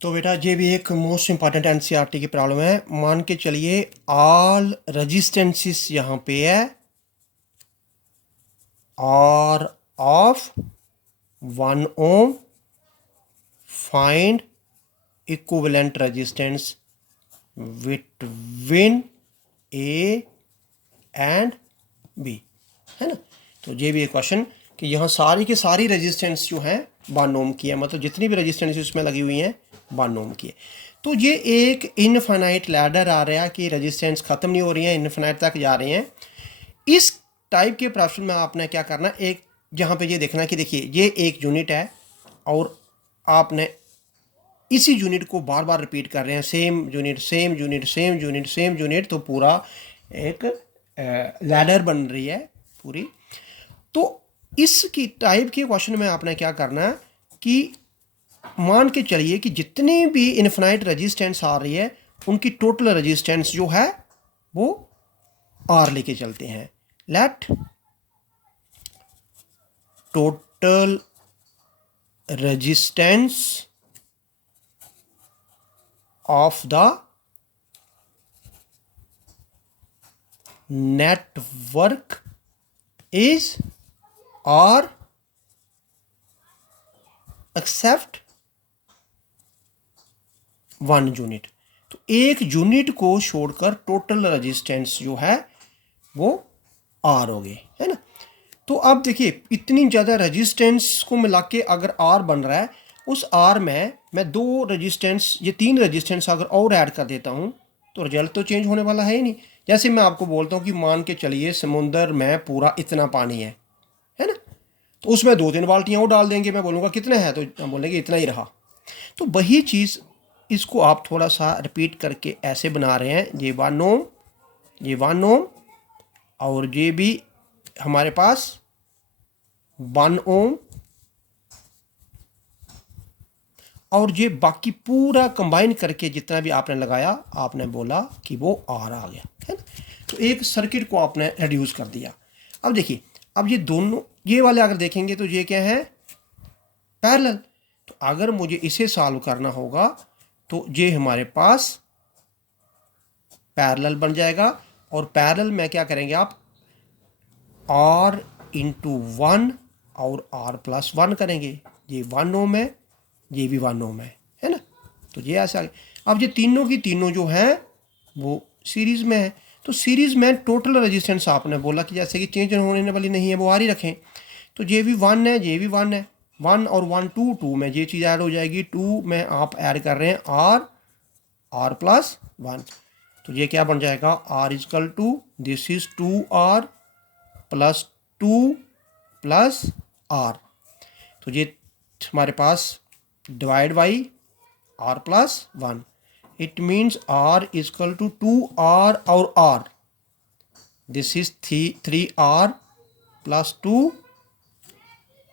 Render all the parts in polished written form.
तो बेटा ये भी एक मोस्ट इम्पॉर्टेंट एनसीईआरटी की प्रॉब्लम है। मान के चलिए ऑल रेजिस्टेंसेस यहाँ पे है are of 1 ohm, find equivalent resistance between A and B, है ना। तो ये भी एक क्वेश्चन कि यहाँ सारी की सारी रेजिस्टेंस जो है 1 ओम की है, मतलब जितनी भी रेजिस्टेंस इसमें लगी हुई हैं 1 ओम की है। तो ये एक इनफाइनाइट लैडर आ रहा है कि रेजिस्टेंस ख़त्म नहीं हो रही है, इनफाइनाइट तक जा रहे हैं। इस टाइप के प्रश्न में आपने क्या करना, एक जहाँ पे ये देखना कि देखिए ये एक यूनिट है और आपने इसी यूनिट को बार बार रिपीट कर रहे हैं, same unit same unit same unit same unit, तो पूरा एक लैडर बन रही है पूरी। तो इसकी टाइप के क्वेश्चन में आपने क्या करना है कि मान के चलिए कि जितनी भी इन्फिनाइट रेजिस्टेंस आ रही है उनकी टोटल रेजिस्टेंस जो है वो आर लेके चलते हैं। Let total resistance of the network is R except 1 unit. तो एक यूनिट को छोड़कर टोटल रेजिस्टेंस जो है वो आर हो गए, है ना। तो अब देखिए इतनी ज़्यादा रेजिस्टेंस को मिला के अगर आर बन रहा है, उस आर में मैं 2 रेजिस्टेंस, ये 3 रेजिस्टेंस अगर और ऐड कर देता हूँ तो रिजल्ट तो चेंज होने वाला है ही नहीं। जैसे मैं आपको बोलता हूँ कि मान के चलिए समुंदर में पूरा इतना पानी है ना, तो उसमें 2-3 बाल्टियाँ और डाल देंगे, मैं बोलूँगा कितना है तो हम बोलेंगे इतना ही रहा। तो वही चीज़ इसको आप थोड़ा सा रिपीट करके ऐसे बना रहे हैं, ये 1 ओम, ये 1 ओम और ये भी हमारे पास 1 ओम और ये बाकी पूरा कंबाइन करके जितना भी आपने लगाया आपने बोला कि वो आर आ गया, है ना। तो एक सर्किट को आपने रिड्यूस कर दिया। अब देखिए अब ये दोनों ये वाले अगर देखेंगे तो ये क्या है, पैरेलल। तो अगर मुझे इसे सॉल्व करना होगा तो ये हमारे पास पैरेलल बन जाएगा और पैरेलल में क्या करेंगे आप, आर इंटू 1 और आर प्लस 1 करेंगे। ये 1 ओम है, ये भी 1 ओम है ना। तो ये ऐसा अब ये तीनों की तीनों जो हैं वो सीरीज़ में है। तो सीरीज़ में टोटल रेजिस्टेंस आपने बोला कि जैसे कि चेंज होने वाली नहीं है वो आर ही रखें। तो ये भी 1 है, ये भी 1 है, 1 और 1 2 2 में ये चीज़ ऐड हो जाएगी, 2 में आप ऐड कर रहे हैं आर प्लस 1। तो ये क्या बन जाएगा, R is equal to this is 2R plus 2 plus R. तो ये हमारे पास divide by R plus 1, it means R is equal to 2R और R, this is 3R plus 2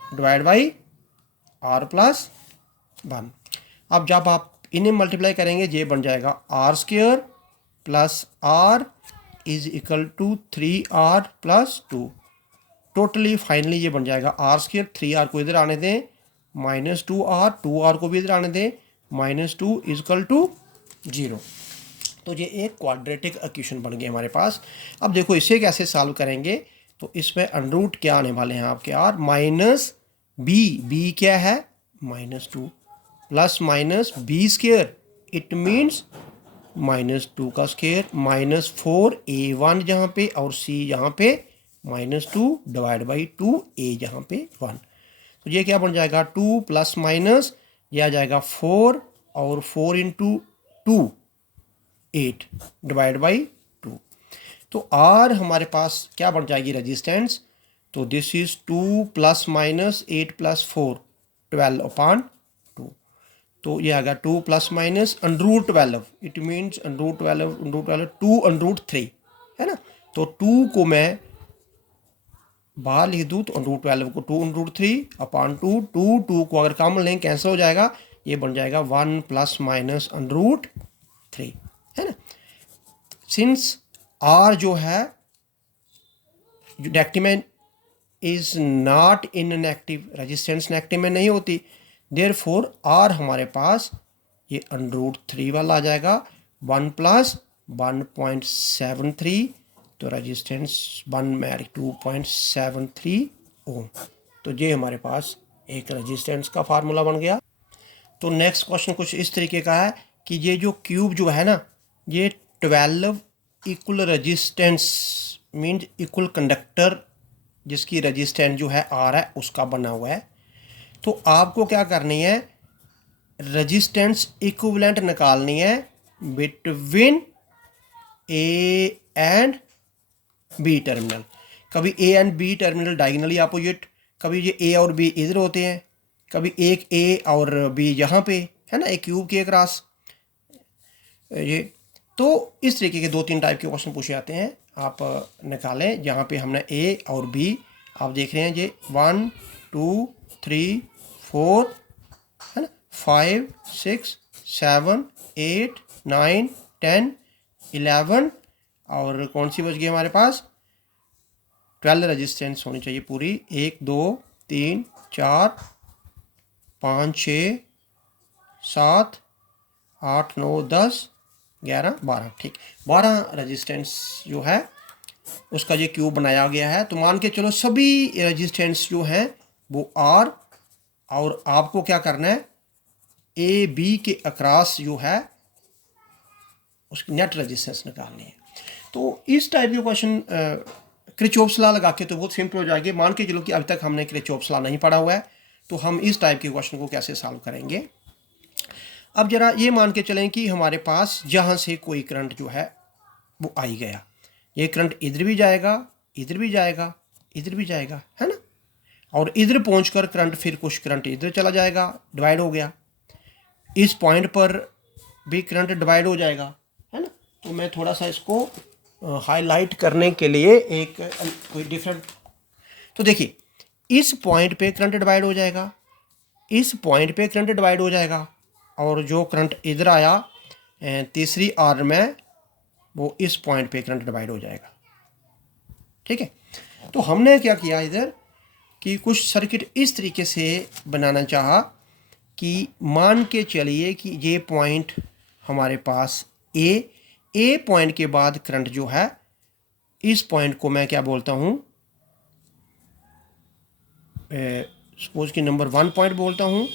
divide by R plus 1। अब जब आप इन्हें मल्टीप्लाई करेंगे ये बन जाएगा R square plus R is equal to 3R plus 2। Totally finally ये बन जाएगा आर स्क्वेयर, 3R को इधर आने दें, माइनस 2R, 2R को भी इधर आने दें, -2 इज इक्वल टू 0। तो ये एक क्वाड्रेटिक इक्वेशन बन गई हमारे पास। अब देखो इसे कैसे सॉल्व करेंगे, तो इसमें अंडरूट क्या आने वाले हैं आपके आर माइनस बी क्या है -2 plus minus B square, it means -2 का स्क्वेयर, -4A1 जहाँ पे और C यहाँ पे -2 डिवाइड बाई 2A जहाँ पे 1। तो ये क्या बन जाएगा 2 प्लस माइनस ये आ जाएगा 4 और 4 इंटू 2 8 डिवाइड बाई 2। तो आर हमारे पास क्या बन जाएगी रेजिस्टेंस, तो this is 2 plus minus 8 plus 4 12 upon 2। तो ये आ गया 2 plus minus under root 12, it means under root 12 2 under root 3, है ना। तो 2 को मैं बाहर लिख दूँ तो अंडरूट 12 को 2 अंडरूट 3 अपॉन 2, 2 को अगर कॉमन लें कैंसिल हो जाएगा, ये बन जाएगा 1 प्लस माइनस अंडरूट 3, है ना। सिंस आर जो है नेगेटिव में is not in negative, resistance negative में नहीं होती, देयरफॉर आर हमारे पास ये √3 वाला आ जाएगा 1 + 1.73, तो रेजिस्टेंस 2.73 ओम। तो ये हमारे पास एक रेजिस्टेंस का फार्मूला बन गया। तो नेक्स्ट क्वेश्चन कुछ इस तरीके का है कि ये जो क्यूब जो है ना, ये 12 equal resistance means equal conductor जिसकी रेजिस्टेंस जो है आर है उसका बना हुआ है। तो आपको क्या करनी है, रेजिस्टेंस इक्विवेलेंट निकालनी है between A and B terminal. कभी A and B terminal diagonally opposite, कभी ये ए और बी इधर होते हैं, कभी एक ए और बी यहाँ पे है ना, एक क्यूब के क्रॉस ये। तो इस तरीके के 2-3 टाइप के क्वेश्चन पूछे जाते हैं, आप निकालें। जहाँ पे हमने ए और बी आप देख रहे हैं ये 1 2 3 4 है ना, 5 6 7 8 9 10 11 और कौन सी बच गई हमारे पास 12 रेजिस्टेंस होनी चाहिए पूरी। 1 2 3 4 5 6 7 8 9 10 11 12, ठीक 12 रेजिस्टेंस जो है उसका ये क्यूब बनाया गया है। तो मान के चलो सभी रेजिस्टेंस जो हैं वो आर, और आपको क्या करना है ए बी के अक्रॉस जो है उसकी नेट रेजिस्टेंस निकालनी है। तो इस टाइप के क्वेश्चन किरचॉफ्स लॉ लगा के तो बहुत सिंपल हो जाएंगे। मान के चलो कि अभी तक हमने किरचॉफ्स लॉ नहीं पढ़ा हुआ है, तो हम इस टाइप के क्वेश्चन को कैसे सॉल्व करेंगे। अब जरा ये मान के चलें कि हमारे पास जहाँ से कोई करंट जो है वो आई गया, ये करंट इधर भी जाएगा, इधर भी जाएगा, इधर भी जाएगा, है ना, और इधर पहुंचकर करंट फिर कुछ करंट इधर चला जाएगा, डिवाइड हो गया। इस पॉइंट पर भी करंट डिवाइड हो जाएगा, है ना। तो मैं थोड़ा सा इसको हाईलाइट करने के लिए एक कोई डिफरेंट, तो देखिए इस पॉइंट पे करंट डिवाइड हो जाएगा, इस पॉइंट पे करंट डिवाइड हो जाएगा, और जो करंट इधर आया तीसरी आर में वो इस पॉइंट पे करंट डिवाइड हो जाएगा, ठीक है। तो हमने क्या किया इधर कि कुछ सर्किट इस तरीके से बनाना चाहा कि मान के चलिए कि ये पॉइंट हमारे पास ए पॉइंट के बाद करंट जो है इस पॉइंट को मैं क्या बोलता हूँ, सपोज कि नंबर 1 पॉइंट बोलता हूँ,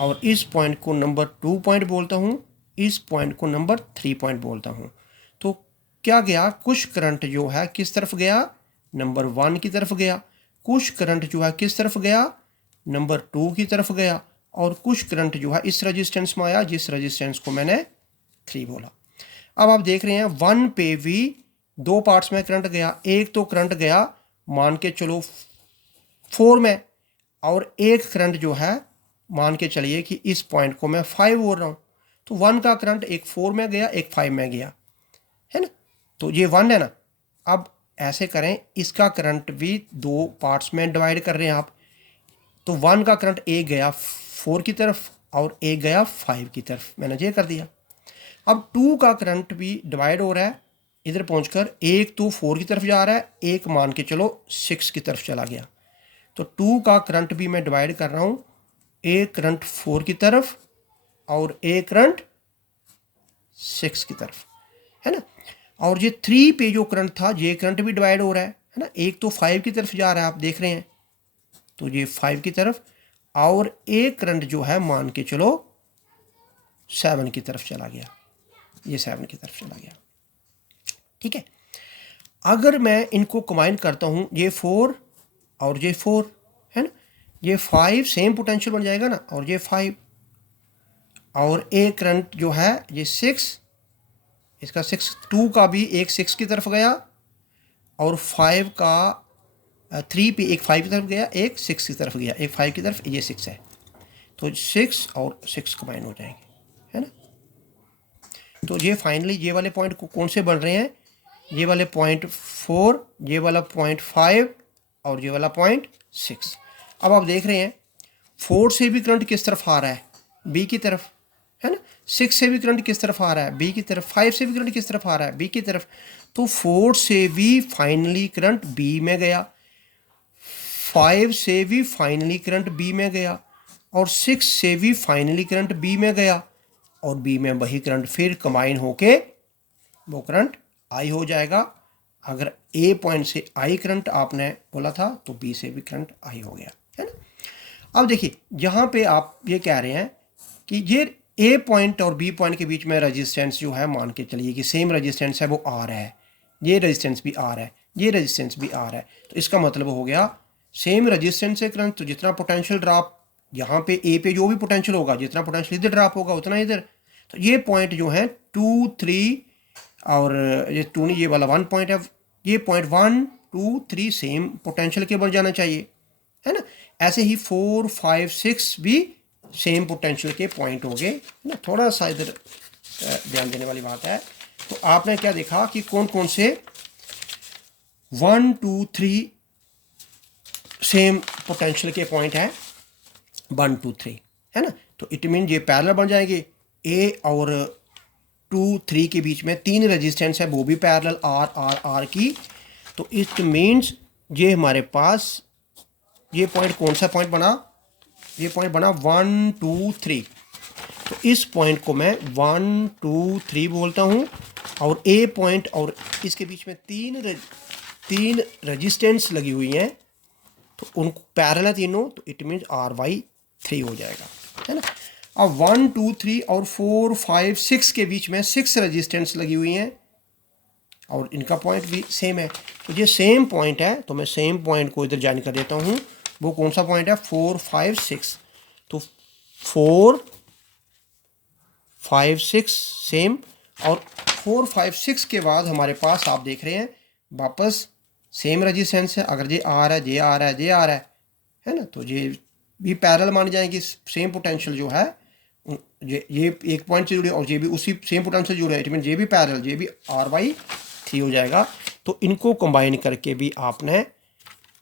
और इस पॉइंट को नंबर 2 पॉइंट बोलता हूँ, इस पॉइंट को नंबर 3 पॉइंट बोलता हूँ। तो क्या गया, कुछ करंट जो है किस तरफ गया, नंबर 1 की तरफ गया, कुछ करंट जो है किस तरफ गया, नंबर 2 की तरफ गया, और कुछ करंट जो है इस रेजिस्टेंस में आया जिस रेजिस्टेंस को मैंने 3 बोला। अब आप देख रहे हैं 1 पे भी 2 पार्ट्स में करंट गया, एक तो करंट गया मान के चलो 4 में, और एक करंट जो है मान के चलिए कि इस पॉइंट को मैं 5 बोल रहा हूँ। तो 1 का करंट एक 4 में गया, एक 5 में गया, है ना, तो ये 1 है ना। अब ऐसे करें, इसका करंट भी 2 पार्ट्स में डिवाइड कर रहे हैं आप, तो 1 का करंट एक गया 4 की तरफ और एक गया 5 की तरफ, मैंने ये कर दिया। अब 2 का करंट भी डिवाइड हो रहा है, इधर पहुंचकर एक तो 4 की तरफ जा रहा है, एक मान के चलो 6 की तरफ चला गया। तो 2 का करंट भी मैं डिवाइड कर रहा हूँ, एक करंट 4 की तरफ और एक करंट 6 की तरफ, है ना। और ये 3 पे जो करंट था ये करंट भी डिवाइड हो रहा है ना, एक तो 5 की तरफ जा रहा है आप देख रहे हैं, तो ये 5 की तरफ, और एक करंट जो है मान के चलो 7 की तरफ चला गया, ये 7 की तरफ चला गया, ठीक है। अगर मैं इनको कंबाइन करता हूँ, ये 4 और ये 4 है ना, ये 5 सेम पोटेंशियल बन जाएगा ना, और ये 5, और एक करंट जो है ये 6, इसका 6, 2 का भी एक 6 की तरफ गया, और 5 का 3 पे एक 5 की तरफ गया, एक 6 की तरफ गया, एक 5 की तरफ, ये 6 है, तो 6 और 6 कंबाइन हो जाएंगे, है ना। तो ये फाइनली ये वाले पॉइंट कौन से बन रहे हैं, ये वाले पॉइंट 4, ये वाला पॉइंट 5 और ये वाला पॉइंट 6। अब आप देख रहे हैं 4 से भी करंट किस तरफ आ रहा है, बी की तरफ, है ना, 6 से भी करंट किस तरफ आ रहा है, बी की तरफ, 5 से भी करंट किस तरफ आ रहा है, बी की तरफ। तो 4 से भी फाइनली करंट बी में गया, 5 से भी फाइनली करंट बी में गया, और 6 से भी फाइनली करंट बी में गया, और बी में वही करंट फिर कंबाइन होके वो करंट आई हो जाएगा। अगर ए पॉइंट से आई करंट आपने बोला था तो बी से भी करंट आई हो गया, है ना। अब देखिए यहाँ पे आप ये कह रहे हैं कि ये ए पॉइंट और बी पॉइंट के बीच में रेजिस्टेंस जो है, मान के चलिए कि सेम रेजिस्टेंस है, वो आर है, ये रेजिस्टेंस भी आर है, ये रेजिस्टेंस भी आर है। तो इसका मतलब हो गया सेम रेजिस्टेंस से करंट, तो जितना पोटेंशियल ड्रॉप यहाँ पे ए पे जो भी पोटेंशियल होगा, जितना पोटेंशियल इधर ड्रॉप होगा उतना इधर। तो ये पॉइंट जो है 2, 3 और ये 2 नहीं, ये वाला 1 पॉइंट है, ये पॉइंट 1, 2, 3 सेम पोटेंशियल के बन जाना चाहिए, है ना। ऐसे ही 4, 5, 6 भी सेम पोटेंशियल के पॉइंट हो गए ना। थोड़ा सा इधर ध्यान देने वाली बात है। तो आपने क्या देखा कि कौन कौन से 1, 2, 3 सेम पोटेंशियल के पॉइंट हैं, 1, 2, 3, है ना। तो इट मीन ये पैरेलल बन जाएंगे। ए और 2, 3 के बीच में 3 रेजिस्टेंस है, वो भी पैरेलल आर आर आर की। तो इट मीन्स ये हमारे पास ये पॉइंट कौन सा पॉइंट बना, ये पॉइंट बना 1, 2, 3। तो इस पॉइंट को मैं 1, 2, 3 बोलता हूँ। और ए पॉइंट और इसके बीच में तीन रेजिस्टेंस लगी हुई हैं, तो उनको पैरेलल है तीनों, तो इट मीन्स RY3 हो जाएगा, है ना। अब 1, 2, 3 और 4, 5, 6 के बीच में 6 रेजिस्टेंस लगी हुई हैं और इनका पॉइंट भी सेम है। तो ये सेम पॉइंट है, तो मैं सेम पॉइंट को इधर ज्वाइन कर देता हूँ। वो कौन सा पॉइंट है, 4, 5, 6। तो 4, 5, 6 सेम। और 4, 5, 6 के बाद हमारे पास आप देख रहे हैं वापस सेम रेजिस्टेंस है। अगर ये आर है, ये आर है, ये आर है ना, तो ये भी पैरेलल मान जाएंगे। सेम पोटेंशियल जो है ये एक पॉइंट से जुड़े और ये भी उसी सेम पोटेंशियल जुड़े, इट मीन ये भी पैरेलल, ये भी RY3 हो जाएगा। तो इनको कंबाइन करके भी आपने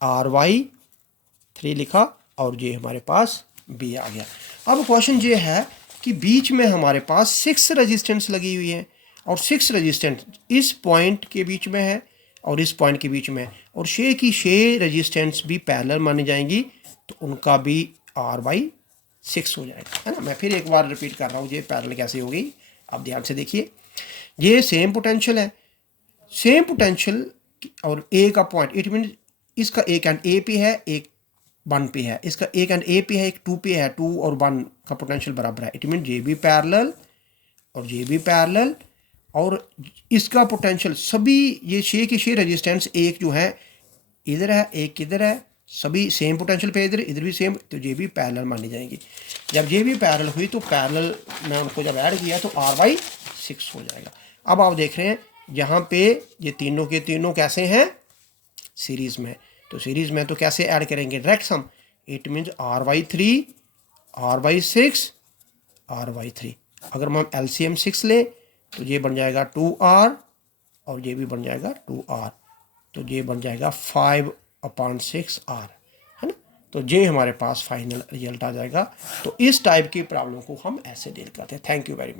RY3 लिखा और ये हमारे पास बी आ गया। अब क्वेश्चन ये है कि बीच में हमारे पास 6 रेजिस्टेंस लगी हुई है और 6 रेजिस्टेंस इस पॉइंट के बीच में है और इस पॉइंट के बीच में, और 6 की 6 रेजिस्टेंस भी पैरेलल मानी जाएंगी, तो उनका भी RY6 हो जाएगा, है ना। मैं फिर एक बार रिपीट कर रहा हूँ, ये पैरेलल कैसे हो गई, आप ध्यान से देखिए। ये सेम पोटेंशियल है, सेम पोटेंशियल और ए का पॉइंट, इट मीन इसका एक एंड ए पे है, एक 1 पे है, इसका एक एंड ए पे है, एक 2 पे है, 2 और 1 का पोटेंशियल बराबर है, इट मीन ये भी पैरेलल और ये भी पैरेलल। और इसका पोटेंशियल सभी ये 6 की 6 रेजिस्टेंस, एक जो है इधर है, एक किधर है, सभी सेम पोटेंशियल पे इधर, इधर भी सेम, तो ये भी पैरेलल मानी जाएंगी। जब ये भी पैरेलल हुई तो पैरेलल में उनको जब ऐड किया तो RY6 हो जाएगा। अब आप देख रहे हैं यहाँ पे ये तीनों के तीनों कैसे हैं, सीरीज़ में। तो सीरीज़ में तो कैसे ऐड करेंगे, direct sum, it means RY3, RY6, RY3। अगर हम LCM 6 लें तो ये बन जाएगा 2R और ये भी बन जाएगा 2R, तो ये बन जाएगा 5/6R, है ना। तो ये हमारे पास फाइनल रिजल्ट आ जाएगा। तो इस टाइप की प्रॉब्लम को हम ऐसे डील करते हैं। Thank you very much.